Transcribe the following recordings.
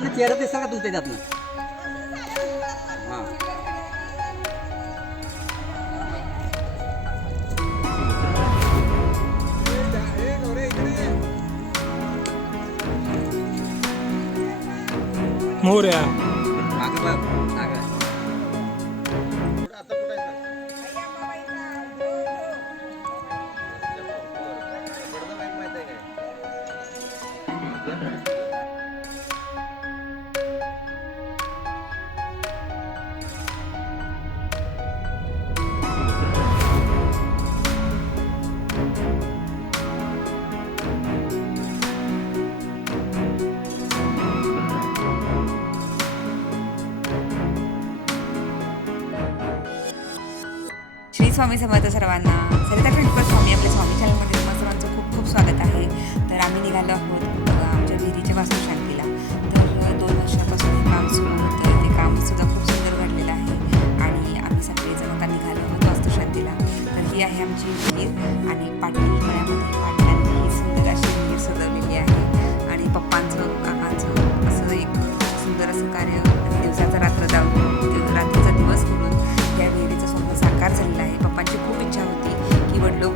म्हणून चेहरा दिसला का तुमच्या त्यातनं हां मोऱ्या मागं बघ श्री स्वामी समर्थ सर्वांना सरिता खंडकर स्वामी आपल्या स्वामी चॅनलमध्ये तुम्हा सर्वांचं खूप खूप स्वागत आहे. तर आम्ही निघालो आहोत आमच्या विहिरीच्या वास्तुशांतीला तर दोन वर्षापासून हे काम सुरू होतं. ते काम सुद्धा खूप सुंदर घडलेलं आहे. आणि आम्ही सगळेजण आता निघालो आहोत वास्तुशांतीला तर ही आहे आमची विहीर आणि पाटील मळ्यामध्ये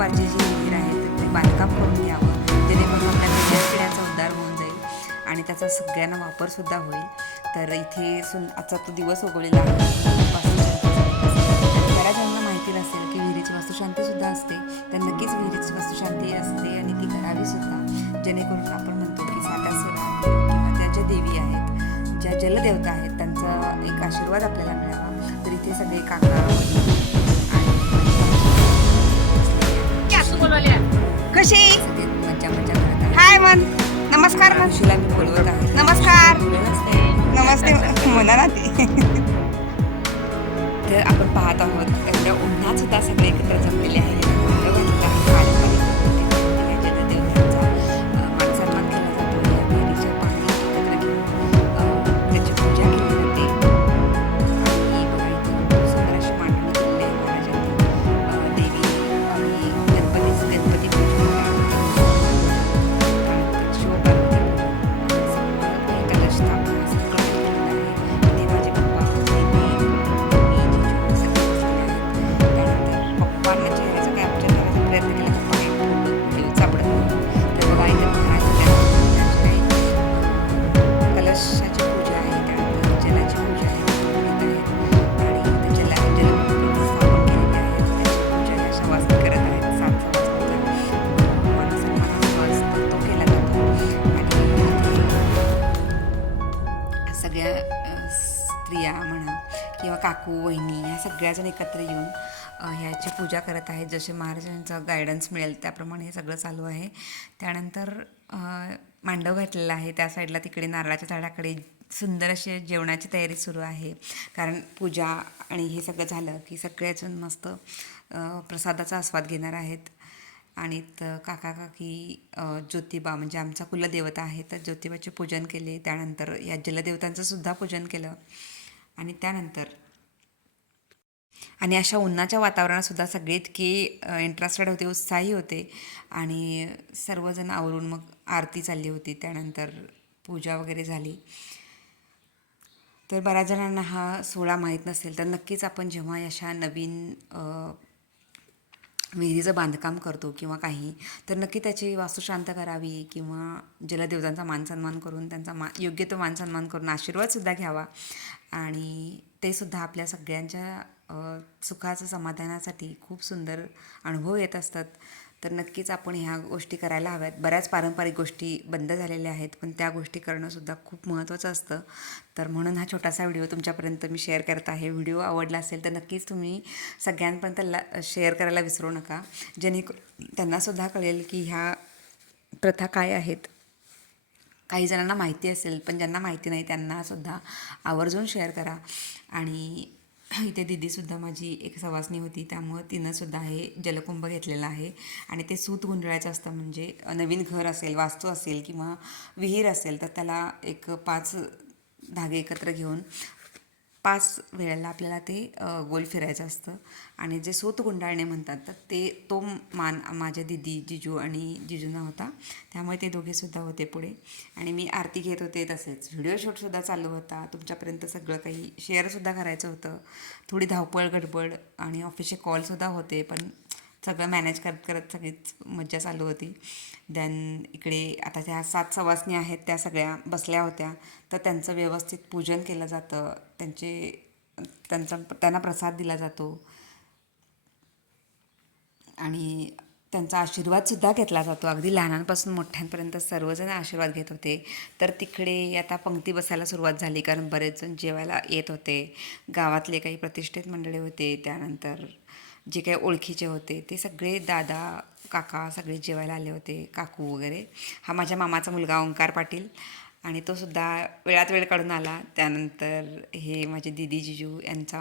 होती जे मंदिर आहे तर ते बांधकाम करून घ्यावं. जेणेकरून आपल्या पिढ्या पिढ्यांचा उद्धार होऊन जाईल आणि त्याचा सगळ्यांना वापरसुद्धा होईल. तर इथे सुन आजचा तो दिवस उगवलेला आहे. बऱ्याच जणांना माहिती नसेल की विहिरीची वास्तुशांतीसुद्धा असते. तर नक्कीच विहिरीची वास्तुशांती असते आणि ती करावी सुद्धा. जेणेकरून आपण म्हणतो की सातासुरा किंवा त्या ज्या देवी आहेत ज्या जलदेवता आहेत त्यांचा एक आशीर्वाद आपल्याला मिळावा. तर इथे सगळे काका खुशी मज्जा मज्जा करत हाय मन. नमस्कार मन. ऋषीला मी बोलवत आहे नमस्कार. नमस्ते. म्हणा ना ते. तर आपण पाहत आहोत एवढ्या उन्हात सुद्धा सगळे एकत्र जमलेले आहे सगळ्या स्त्रिया म्हणा किंवा काकू वहिनी ह्या सगळ्याजण एकत्र येऊन ह्याची पूजा करत आहेत. जसे महाराजांचा गायडन्स मिळेल त्याप्रमाणे हे सगळं चालू आहे. त्यानंतर मांडव घातलेला आहे. त्या साईडला तिकडे नारळाच्या झाडाकडे सुंदर अशी जेवणाची तयारी सुरू आहे. कारण पूजा आणि हे सगळं झालं की सगळेजण मस्त प्रसादाचा आस्वाद घेणार आहेत. आणि काका काकी ज्योतिबा म्हणजे आमचा कुलदेवता आहे तर ज्योतिबाचे पूजन केले. त्यानंतर या जलदेवतांचं सुद्धा पूजन केलं. आणि त्यानंतर आणि अशा उन्हाच्या वातावरणातसुद्धा सगळे इतके इंटरेस्टेड होते उत्साही होते. आणि सर्वजण आवरून मग आरती चालली होती. त्यानंतर पूजा वगैरे झाली. तर बऱ्याच जणांना हा सोहळा माहीत नसेल तर नक्कीच आपण जेव्हा अशा नवीन विहिरीचं बांधकाम करतो किंवा काही तर नक्की त्याची वास्तुशांत करावी किंवा जलदेवतांचा मानसन्मान करून त्यांचा मा योग्य तो मानसन्मान करून आशीर्वादसुद्धा घ्यावा. आणि ते सुद्धा आपल्या सगळ्यांच्या सुखाचं समाधानासाठी खूप सुंदर अनुभव येत असतात. तर नक्कीच आपण ह्या गोष्टी करायला हव्यात. बऱ्याच पारंपरिक गोष्टी बंद झालेल्या आहेत पण त्या गोष्टी करणंसुद्धा खूप महत्त्वाचं असतं. तर म्हणून हा छोटासा व्हिडिओ तुमच्यापर्यंत मी शेअर करत आहे. व्हिडिओ आवडला असेल तर नक्कीच तुम्ही सगळ्यांपर्यंत ला शेअर करायला विसरू नका. जेणेकरून त्यांनासुद्धा कळेल की ह्या प्रथा काय आहेत. काही जणांना माहिती असेल पण ज्यांना माहिती नाही त्यांनासुद्धा आवर्जून शेअर करा. आणि इथे दिदीसुद्धा माझी एक सवासणी होती त्यामुळं तिनंसुद्धा हे जलकुंभ घेतलेलं आहे. आणि ते सूत गुंडळायचं असतं म्हणजे नवीन घर असेल वास्तू असेल किंवा विहीर असेल तर त्याला एक पाच धागे एकत्र घेऊन पाच वेळेला आपल्याला ते गोल फिरायचं असतं. आणि जे सोत गुंडाळणे म्हणतात तर ते तो मान माझ्या दिदी जिजू आणि जिजूंना होता. त्यामुळे ते दोघेसुद्धा होते पुढे. आणि मी आरती घेत होते तसेच. व्हिडिओ शूटसुद्धा चालू होता. तुमच्यापर्यंत सगळं काही शेअरसुद्धा करायचं होतं. थोडी धावपळ गडबड आणि ऑफिसचे कॉलसुद्धा होते पण सगळं मॅनेज करत करत सगळीच मज्जा चालू होती. देन इकडे आता ज्या सात सवासणी आहेत त्या सगळ्या बसल्या होत्या. तर त्यांचं व्यवस्थित पूजन केलं जातं. त्यांचे त्यांचा त्यांना प्रसाद दिला जातो. आणि त्यांचा आशीर्वादसुद्धा घेतला जातो. अगदी लहानांपासून मोठ्यांपर्यंत सर्वजण आशीर्वाद घेत होते. तर तिकडे आता पंक्ती बसायला सुरुवात झाली कारण बरेच जण जेवायला येत होते. गावातले काही प्रतिष्ठित मंडळी होते. त्यानंतर जे काही ओळखीचे होते ते सगळे दादा काका सगळे जेवायला आले होते काकू वगैरे. हा माझ्या मामाचा मुलगा ओंकार पाटील आणि तो सुद्धा वेळात वेळ काढून आला. त्यानंतर हे माझे दिदी जिजू यांचा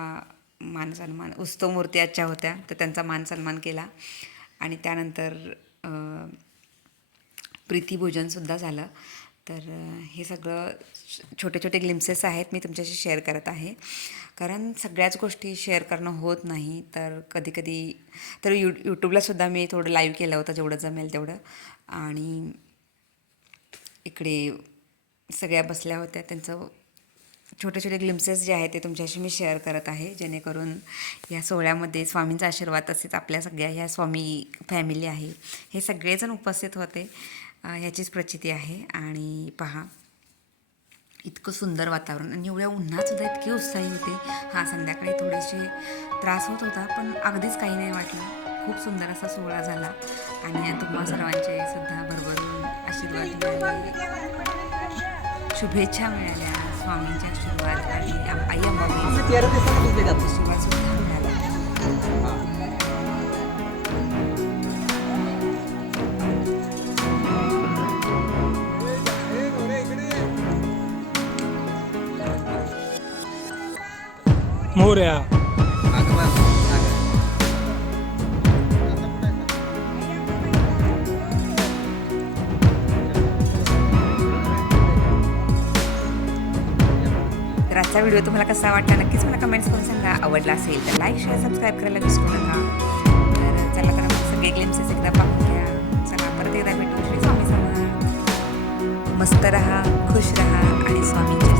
मान सन्मान उत्सव मूर्ती आजच्या होत्या तर त्यांचा मान सन्मान केला. आणि त्यानंतर प्रीतीभोजनसुद्धा झालं. तर हे सगळं छोटे छोटे ग्लिम्सेस आहेत मी तुमच्याशी शेअर करत आहे. कारण सगळ्याच गोष्टी शेअर करणं होत नाही तर कधीकधी तर यू यूट्यूबलासुद्धा मी थोडं लाईव्ह केलं होतं जेवढं जमेल तेवढं. आणि इकडे सगळ्या बसल्या होत्या त्यांचं छोटे छोटे ग्लिम्सेस जे आहेत ते तुमच्याशी मी शेअर करत आहे. जेणेकरून या सोहळ्यामध्ये स्वामींचा आशीर्वाद तसेच आपल्या सगळ्या ह्या स्वामी फॅमिली आहे. हे सगळेजण उपस्थित होते. ह्याचीच प्रचिती आहे. आणि पहा इतकं सुंदर वातावरण. आणि एवढ्या उन्हातसुद्धा इतके उत्साही होते. हा संध्याकाळी थोडेसे त्रास होत होता पण अगदीच काही नाही वाटलं. खूप सुंदर असा सोहळा झाला. आणि तुम्हा सर्वांचे सुद्धा भरभरून आशीर्वाद मिळाले. शुभेच्छा मिळाल्या. स्वामींच्या आशीर्वाद आणि आई अंबाबाईचा आशीर्वाद सुद्धा मिळाला. मोऱ्या तर आजचा व्हिडिओ तुम्हाला कसा वाटला नक्कीच मला कमेंट्स करून सांगा. आवडला असेल तर लाईक शेअर सबस्क्राईब करायला विसरू नका. तर चला तर मग सगळे ग्लेम्सेस एकदा पाहून घ्या. चला परत एकदा भेटू श्री स्वामी समर्थ. मस्त रहा खुश रहा आणि स्वामींचे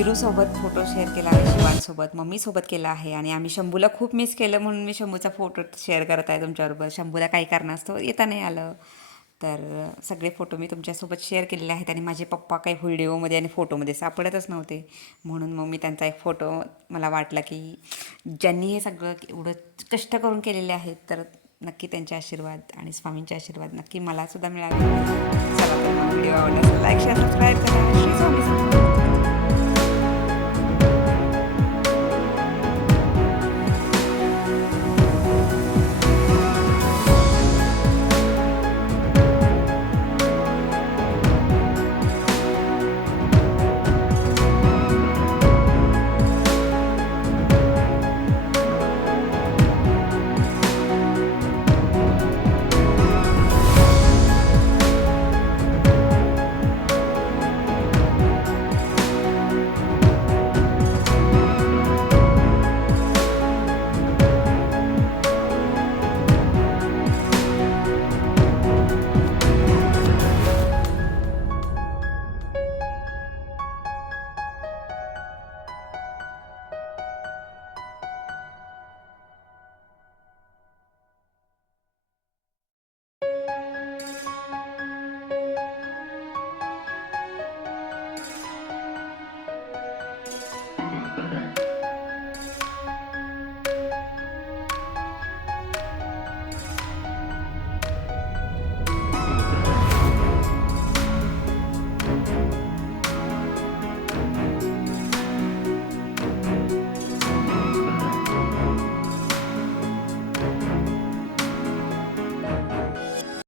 विरूसोबत फोटो शेअर केला आहे शिवानसोबत मम्मीसोबत केला आहे आणि आम्ही शंभूला खूप मिस केलं म्हणून मी शंभूचा फोटो शेअर करत आहे तुमच्याबरोबर. शंभूला काही कारणास्तव येता नाही आलं. तर सगळे फोटो मी तुमच्यासोबत शेअर केलेले आहेत आणि माझे पप्पा काही व्हिडिओमध्ये आणि फोटोमध्ये सापडतच नव्हते. म्हणून मग मी त्यांचा एक फोटो मला वाटला की ज्यांनी हे सगळं एवढं कष्ट करून केलेले आहेत तर नक्की त्यांचे आशीर्वाद आणि स्वामींचे आशीर्वाद नक्की मलासुद्धा मिळावे. चला तर व्हिडिओ आवडला लाईक शेअर सबस्क्राईब करा. श्री स्वामी